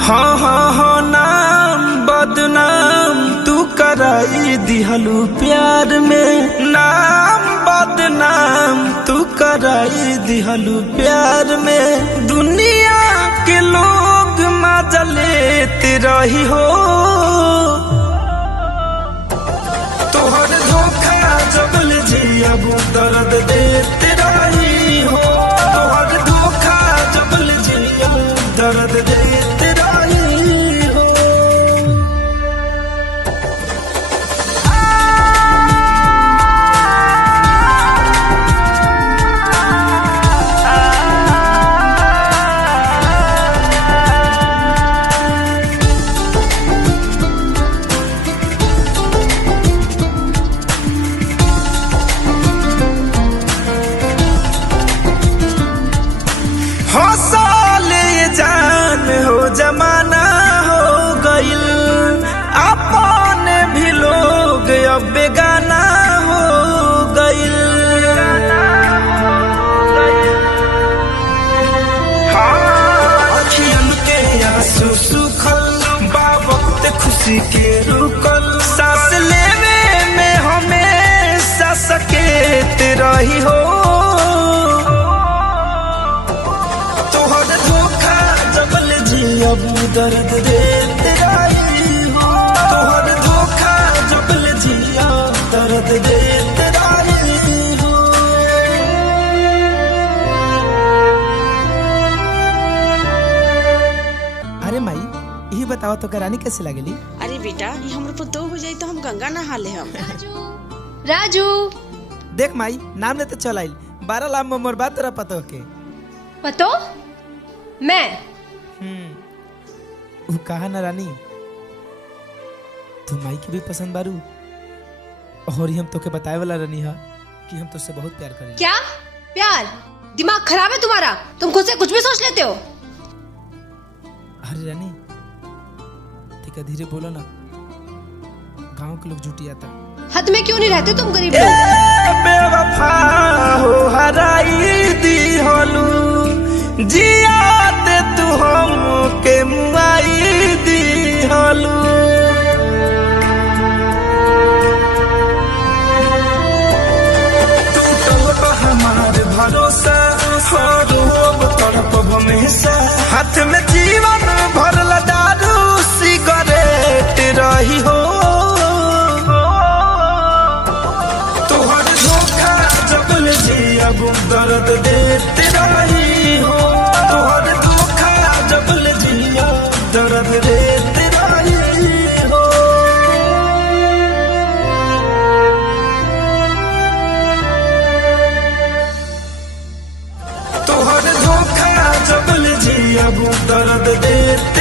हाँ हाँ हाँ नाम बदनाम तू कराई दिहलू प्यार में, नाम बदनाम तू कराई दिहलू प्यार में। दुनिया के लोग मजा लेते रही हो, तोहर धोखा जबल जिया वो दर्द देते रही हो, तोहर धोखा जबल जिया दर्द देते रही हो। हौसले जान हो जमाना हो गइल, अपन भी लोग अब बेगाना हो गइल। अखियन के आंसू सुखल बा वक्त खुशी के रुकल, सांस लेवे में हमेशा सकेत रही हो, अब दर्द देते रही हो, तोहर धोखा जबल जिया दर्द देते रही हो। अरे माई यही बताओ तो रानी कैसे लगेली? अरे बेटा ये हमरे पर दो हो जाई तो हम गंगा नहा ले हम। राजू देख माई नाम लेते चल आइल, 12 लाख में मोर बात तेरा पतो के पतो मैं वो कहा ना रानी तू माई की भी पसंद बारू, और हम तो के बताए वाला रानी हा कि हम तुझसे बहुत प्यार करेंगे। क्या प्यार? दिमाग खराब है तुम्हारा, तुम खुद से कुछ भी सोच लेते हो। अरे रानी ठीक है धीरे बोलो ना, गांव के लोग जुटी आता। हद में क्यों नहीं रहते तुम गरीब लोग? बेवफा हो हराई दी होलू, जियाते तू हम के मुआई दी होलू। टूटल हमार भरोसा रोब तड़प हमेशा, हाथ में जीवन भरल दारू सिगरेट रही हो, तोहर धोखा जबल जिया वो दर्द देते रही हो, तोहर धोखा जबल जिया दर्द देते रही हो। तोहर धोखा जबल जिया वो दर्द देते